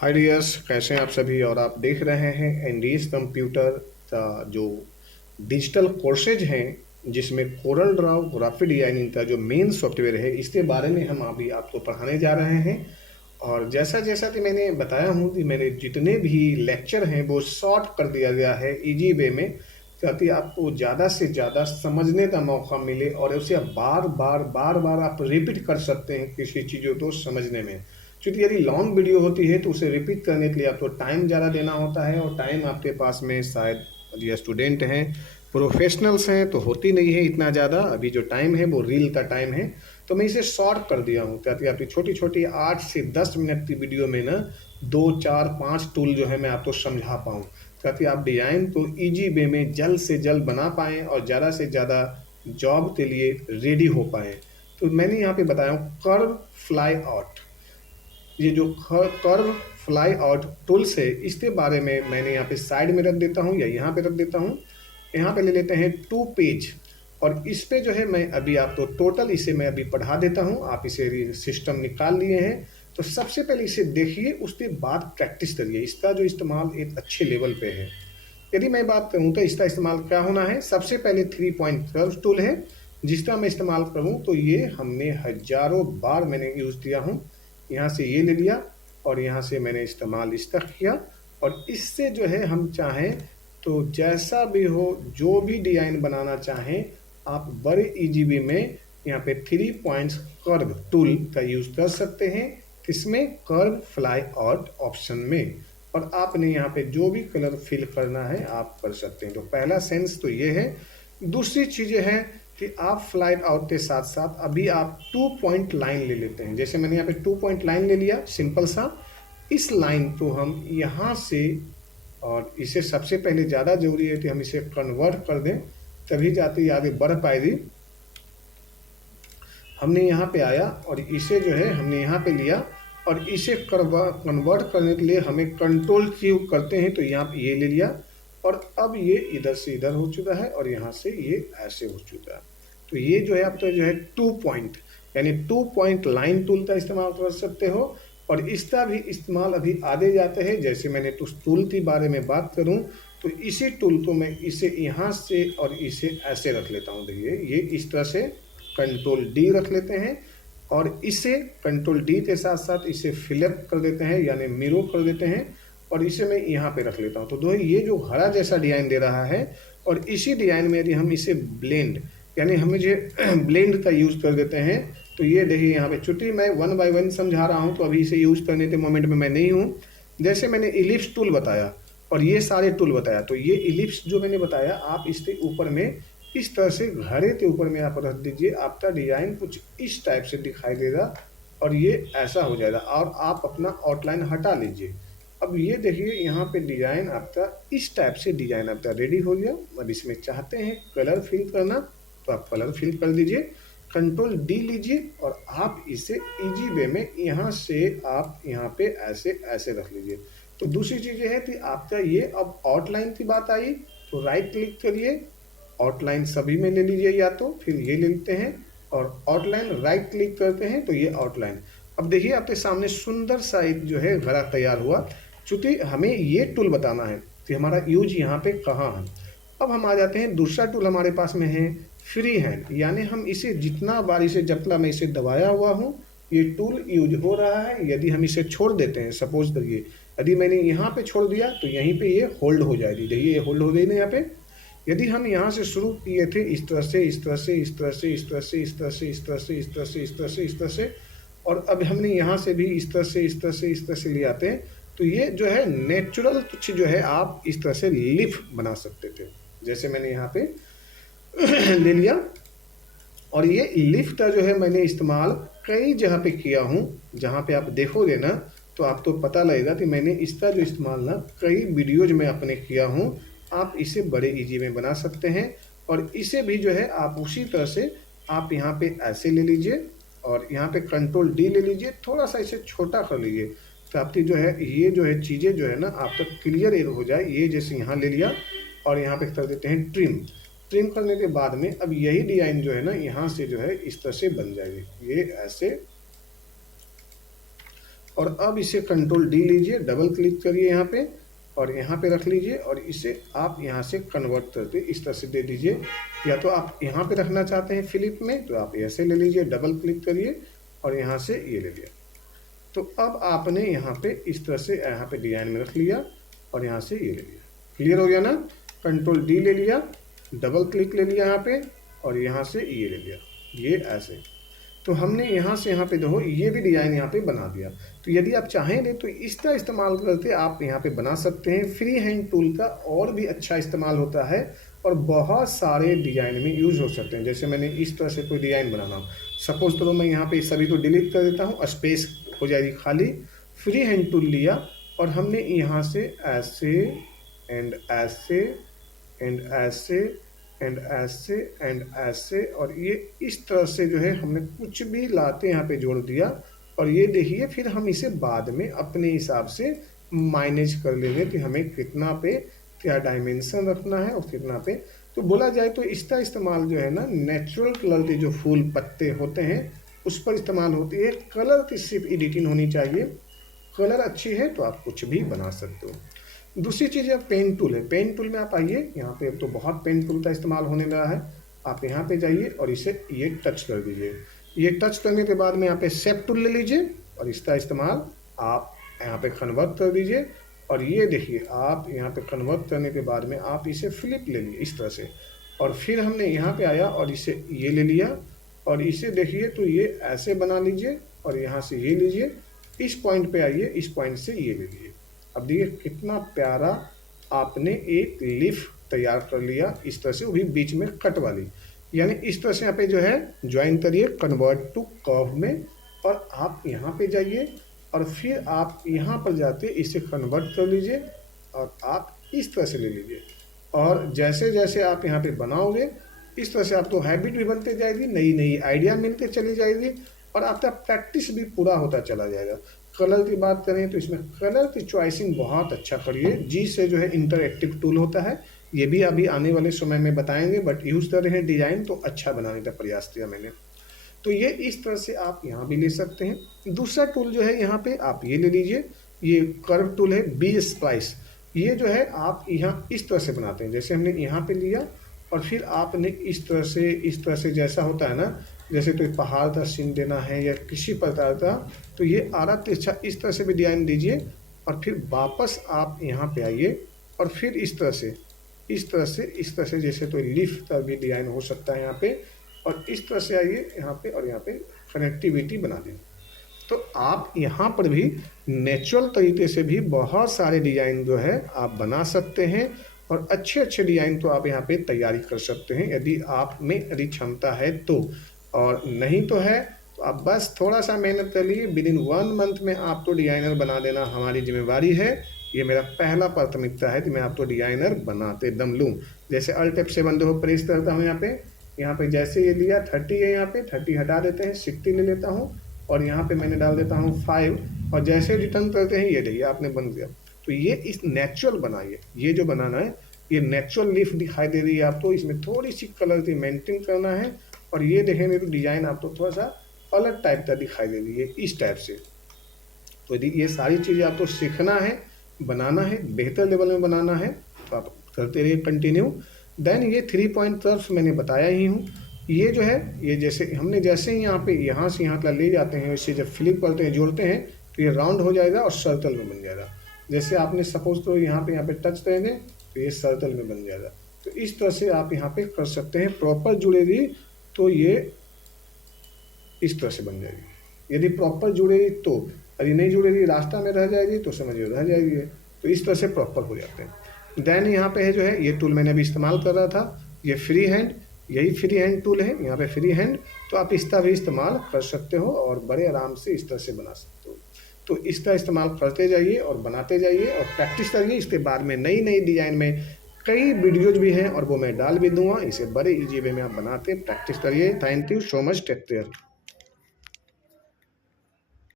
हाय dears, कैसे हैं आप सभी। और आप देख रहे हैं एनडीएस कंप्यूटर का जो डिजिटल कोर्सेज हैं, जिसमें कोरल ड्रॉ ग्राफिक डिजाइनिंग का जो मेन सॉफ्टवेयर है, इसके बारे में हम अभी आपको पढ़ाने जा रहे हैं। और जैसा जैसा कि मैंने बताया हूँ कि मेरे जितने भी लेक्चर हैं वो शॉर्ट कर दिया गया है इजी वे में, ताकि आपको ज़्यादा से ज़्यादा समझने का मौका मिले और उसे आप बार बार आप रिपीट कर सकते हैं किसी चीज़ों को समझने में। क्योंकि यदि लॉन्ग वीडियो होती है तो उसे रिपीट करने के लिए आपको टाइम ज़्यादा देना होता है, और टाइम आपके पास में शायद ये स्टूडेंट हैं, प्रोफेशनल्स हैं, तो होती नहीं है इतना ज़्यादा। अभी जो टाइम है वो रील का टाइम है, तो मैं इसे शॉर्ट कर दिया हूँ ताकि आपकी छोटी छोटी 8 से 10 मिनट की वीडियो में ना 2 4 5 टूल जो है मैं आपको समझा पाऊँ, ताकि आप डिज़ाइन को ईजी वे में जल्द से जल्द बना पाएँ और ज़्यादा से ज़्यादा जॉब के लिए रेडी हो पाएँ। तो मैंने यहाँ पे बताया हूँ कर्व फ्लाई आउट। ये जो कर्व फ्लाई आउट टूल्स है, इसके बारे में मैंने यहाँ पे साइड में रख देता हूँ या यहाँ पे रख देता हूँ। यहाँ पे ले लेते हैं 2 पेज, और इस पे जो है मैं अभी आपको टोटल इसे मैं अभी पढ़ा देता हूँ। आप इसे सिस्टम निकाल लिए हैं तो सबसे पहले इसे देखिए, उसके बाद प्रैक्टिस करिए। इसका जो इस्तेमाल एक अच्छे लेवल पे है। यदि मैं बात करूँ तो इसका इस्तेमाल क्या होना है, सबसे पहले 3 पॉइंट टूल है जिसका मैं इस्तेमाल करूँ तो ये हमने हजारों बार मैंने यूज़ किया हूँ। यहाँ से ये ले लिया और यहाँ से मैंने इस्तेमाल इसका किया, और इससे जो है हम चाहें तो जैसा भी हो, जो भी डिज़ाइन बनाना चाहें, आप बड़े ईजीबी में यहाँ पे 3 पॉइंट्स कर्व टूल का यूज़ कर सकते हैं। किसमें? कर्व फ्लाई आउट ऑप्शन में। और आपने यहाँ पे जो भी कलर फिल करना है आप कर सकते हैं। तो पहला सेंस तो ये है। दूसरी चीज़ें हैं कि आप फ्लाइट आउट के साथ साथ अभी आप 2 पॉइंट लाइन ले लेते हैं। जैसे मैंने यहाँ पे 2 पॉइंट लाइन ले लिया, सिंपल सा। इस लाइन को हम यहाँ से, और इसे सबसे पहले ज़्यादा जरूरी है कि हम इसे कन्वर्ट कर दें, तभी जाते ही आगे बढ़ पाएगी। हमने यहाँ पे आया और इसे जो है हमने यहाँ पे लिया, और इसे कन्वर्ट करने के लिए हमें कंट्रोल क्यू करते हैं, तो यहाँ ये ले लिया, और अब ये इधर से इधर हो चुका है और यहाँ से ये ऐसे हो चुका है। तो ये जो है आपका जो है 2 पॉइंट, यानी 2 पॉइंट लाइन टूल का इस्तेमाल कर सकते हो। और इसका भी इस्तेमाल अभी आगे जाते हैं। जैसे मैंने उस टूल के बारे में बात करूं तो इसी टूल को मैं इसे यहाँ से और इसे ऐसे रख लेता हूँ। देखिए ये इस तरह से कंट्रोल डी रख लेते हैं, और इसे कंट्रोल डी के साथ साथ इसे फिलअप कर देते हैं, यानी मिरो कर देते हैं, और इसे मैं यहाँ पे रख लेता हूँ। तो दो ये जो हरा जैसा डिजाइन दे रहा है, और इसी डिजाइन में यदि हम इसे ब्लेंड, यानी हम जो ब्लेंड का यूज कर देते हैं, तो ये देखिए यहाँ पे, चूंकि मैं 1 बाय 1 समझा रहा हूँ तो अभी इसे यूज करने के मोमेंट में मैं नहीं हूँ। जैसे मैंने इलिप्स टूल बताया और ये सारे टूल बताया, तो ये इलिप्स जो मैंने बताया, आप इसके ऊपर में इस तरह से घड़े के ऊपर में आप रख दीजिए, आपका डिजाइन कुछ इस टाइप से दिखाई देगा, और ये ऐसा हो जाएगा, और आप अपना आउटलाइन हटा लीजिए। अब ये देखिए यहाँ पे डिजाइन आपका इस टाइप से डिजाइन आपका रेडी हो गया। अब इसमें चाहते हैं कलर फिल करना तो आप कलर फिल कर दीजिए, कंट्रोल डी लीजिए, और आप इसे इजी वे में यहाँ से आप यहाँ पे ऐसे ऐसे रख लीजिए। तो दूसरी चीज़ ये है कि आपका ये अब आउटलाइन की बात आई, तो राइट क्लिक करिए, आउटलाइन सभी में ले लीजिए, या तो फिर ये ले लेते हैं और आउटलाइन राइट क्लिक करते हैं तो ये आउटलाइन। अब देखिए आपके सामने सुंदर सा एक जो है घड़ा तैयार हुआ। चूंकि हमें ये टूल बताना है कि हमारा यूज यहाँ पे कहाँ है। अब हम आ जाते हैं, दूसरा टूल हमारे पास में है फ्री हैंड, यानी हम इसे जितना बार इसे जपला में इसे दबाया हुआ हूँ ये टूल यूज हो रहा है। यदि हम इसे छोड़ देते हैं, सपोज करिए यदि मैंने यहाँ पे छोड़ दिया तो यहीं पे ये होल्ड हो जाएगी। देखिए ये होल्ड हो गई ना यहाँ पे। यदि हम यहाँ से शुरू किए थे इस तरह से इस तरह से इस तरह से इस तरह से इस तरह से इस तरह से इस तरह से इस तरह से इस तरह से, और अब हमने यहाँ से भी इस तरह से इस तरह से इस तरह से ले आते हैं, तो ये जो है नेचुरल कुछ जो है आप इस तरह से लीफ बना सकते थे। जैसे मैंने यहाँ पे ले लिया, और ये लीफ का जो है मैंने इस्तेमाल कई जगह पे किया हूँ। जहाँ पे आप देखोगे ना तो आपको पता लगेगा कि मैंने इसका जो इस्तेमाल ना कई वीडियोज में अपने किया हूँ। आप इसे बड़े इजी में बना सकते हैं, और इसे भी जो है आप उसी तरह से आप यहाँ पे ऐसे ले लीजिए, और यहाँ पे कंट्रोल डी ले लीजिए, थोड़ा सा इसे छोटा कर लीजिए, तो आपकी जो है ये जो है चीज़ें जो है ना आप तक क्लियर हो जाए। ये जैसे यहाँ ले लिया और यहाँ पे कर देते हैं ट्रिम। ट्रिम करने के बाद में अब यही डिजाइन जो है ना यहाँ से जो है इस तरह से बन जाएगी, ये ऐसे। और अब इसे कंट्रोल डी लीजिए, डबल क्लिक करिए यहाँ पे और यहाँ पे रख लीजिए और इसे आप यहाँ से कन्वर्ट करके इस तरह से दे दीजिए। या तो आप यहाँ पे रखना चाहते हैं फ्लिप में तो आप ऐसे ले लीजिए, डबल क्लिक करिए और यहाँ से ये ले लिया। तो अब आपने यहाँ पे इस तरह से यहाँ पे डिजाइन में रख लिया और यहाँ से ये ले लिया। क्लियर हो गया ना? कंट्रोल डी ले लिया, डबल क्लिक ले लिया यहाँ पे और यहाँ से ये ले लिया, ये ऐसे। तो हमने यहाँ से यहाँ पे देखो ये भी डिज़ाइन यहाँ पे बना दिया। तो यदि आप चाहेंगे तो इसका इस्तेमाल करके आप यहाँ पे बना सकते हैं। फ्री हैंड टूल का और भी अच्छा इस्तेमाल होता है और बहुत सारे डिज़ाइन में यूज़ हो सकते हैं। जैसे मैंने इस तरह से कोई डिज़ाइन बनाना हो, सपोज करो मैं यहाँ पे सभी को डिलीट कर देता हूँ, स्पेस हो जाएगी खाली। फ्री हैंड टूल लिया और हमने यहाँ से ऐसे एंड ऐसे एंड ऐसे एंड ऐसे एंड ऐसे और ये इस तरह से जो है हमने कुछ भी लाते यहाँ पे जोड़ दिया। और ये देखिए फिर हम इसे बाद में अपने हिसाब से मैनेज कर लेंगे कि हमें कितना पे क्या डायमेंशन रखना है और कितना पे। तो बोला जाए तो इसका इस्तेमाल जो है ना नेचुरल कलर के जो फूल पत्ते होते हैं उस पर इस्तेमाल होती है। कलर की सिर्फ एडिटिंग होनी चाहिए, कलर अच्छी है तो आप कुछ भी बना सकते हो। दूसरी चीज़ है पेन टूल है। पेन टूल में आप आइए, यहाँ पे तो बहुत पेन टूल का इस्तेमाल होने लगा है। आप यहाँ पे जाइए और इसे ये टच कर दीजिए। ये टच करने के बाद में यहाँ पे शेप टूल ले लीजिए और इसका इस्तेमाल आप यहाँ पे कन्वर्ट कर दीजिए। और ये देखिए आप यहाँ पे कन्वर्ट करने के बाद में आप इसे फ्लिप ले लिए इस तरह से। और फिर हमने यहाँ पे आया और इसे ये ले लिया और इसे देखिए तो ये ऐसे बना लीजिए और यहाँ से ये लीजिए, इस पॉइंट पे आइए, इस पॉइंट से ये ले लीजिए। अब देखिए कितना प्यारा आपने एक लीफ तैयार कर लिया इस तरह से, वो भी बीच में कट वाली। यानी इस तरह से यहाँ पे जो है ज्वाइन करिए कन्वर्ट टू कर्व में और आप यहाँ पे जाइए और फिर आप यहाँ पर जाते इसे कन्वर्ट कर लीजिए और आप इस तरह से ले लीजिए। और जैसे जैसे आप यहाँ पे बनाओगे इस तरह से आपको हैबिट भी बनते जाएगी, नई नई आइडिया मिलते चली जाएगी और आपका प्रैक्टिस भी पूरा होता चला जाएगा। कलर की बात करें तो इसमें कलर की चॉइसिंग बहुत अच्छा करिए। जी से जो है इंटरएक्टिव टूल होता है, ये भी अभी आने वाले समय में बताएंगे, बट यूज़ कर रहे हैं डिज़ाइन तो अच्छा बनाने का प्रयास किया मैंने। तो ये इस तरह से आप यहाँ भी ले सकते हैं। दूसरा टूल जो है यहाँ पे आप ये ले लीजिए, ये कर्व टूल है बी स्प्लाइस। ये जो है आप यहाँ इस तरह से बनाते हैं, जैसे हमने यहाँ पे लिया और फिर आपने इस तरह से जैसा होता है ना, जैसे कोई पहाड़ का सीन देना है या किसी प्रकार का, तो ये आरा तिरछा इस तरह से भी डिज़ाइन दीजिए और फिर वापस आप यहाँ पे आइए और फिर इस तरह से जैसे तो लीफ का भी डिज़ाइन हो सकता है यहाँ पे, और इस तरह से आइए यहाँ पे और यहाँ पे कनेक्टिविटी बना दें। तो आप यहाँ पर भी नेचुरल तरीके से भी बहुत सारे डिज़ाइन जो है आप बना सकते हैं और अच्छे अच्छे डिज़ाइन तो आप यहाँ पे तैयारी कर सकते हैं यदि आप में यदि क्षमता है तो। और नहीं तो है तो आप बस थोड़ा सा मेहनत कर लीजिए, विदिन 1 मंथ में आपको डिज़ाइनर बना देना हमारी जिम्मेवारी है। ये मेरा पहला प्राथमिकता है कि मैं आपको डिज़ाइनर बनाते दम लूँ। जैसे अल्ट F7 देखो प्रेस करता हूँ यहाँ पे जैसे ये लिया 30 है, यहाँ पे 30 हटा देते हैं, 60 ले लेता हूँ और यहाँ पे मैंने डाल देता हूँ 5 और जैसे रिटर्न करते हैं ये देखिए आपने बन गया। तो ये इस नेचुरल बनाइए, ये जो बनाना है ये नेचुरल लीफ दिखाई दे रही है आपको, इसमें थोड़ी सी कलर की मेंटेन करना है और ये देखेंगे तो डिज़ाइन आपको थोड़ा सा अलग टाइप का दिखाई दे रही है इस टाइप से। तो यदि ये सारी चीज़ें आपको सीखना है, बनाना है, बेहतर लेवल में बनाना है तो आप करते रहिए कंटिन्यू। देन ये 3 पॉइंट कर्व्स मैंने बताया ही हूँ। ये जो है ये जैसे ही यहाँ पे यहाँ से यहाँ तक ले जाते हैं, इससे जब फ्लिप करते हैं जोड़ते हैं तो ये राउंड हो जाएगा और सर्कल में बन जाएगा। जैसे आपने सपोज तो यहाँ पे टच करेंगे तो ये सर्कल में बन जाएगा। तो इस तरह से आप यहाँ पे कर सकते हैं। प्रॉपर जुड़ेगी तो ये इस तरह से बन जाएगी, यदि प्रॉपर जुड़ेगी तो, यदि नहीं जुड़ेगी रास्ता में रह जाएगी तो समझिए रह जाएगी। तो इस तरह से प्रॉपर हो जाते हैं। देन यहाँ पे है जो है ये टूल मैंने अभी इस्तेमाल कर रहा था, ये फ्री हैंड, यही फ्री हैंड टूल है यहाँ पे फ्री हैंड, तो आप इसका भी इस्तेमाल कर सकते हो और बड़े आराम से इस तरह से बना सकते हो। तो इसका इस्तेमाल करते जाइए और बनाते जाइए और प्रैक्टिस करिए। इसके बाद में नई नई डिज़ाइन में कई वीडियोज भी हैं और वो मैं डाल भी दूंगा, इसे बड़े ईजी वे में आप बनाते प्रैक्टिस करिए। Thank you so much, take care.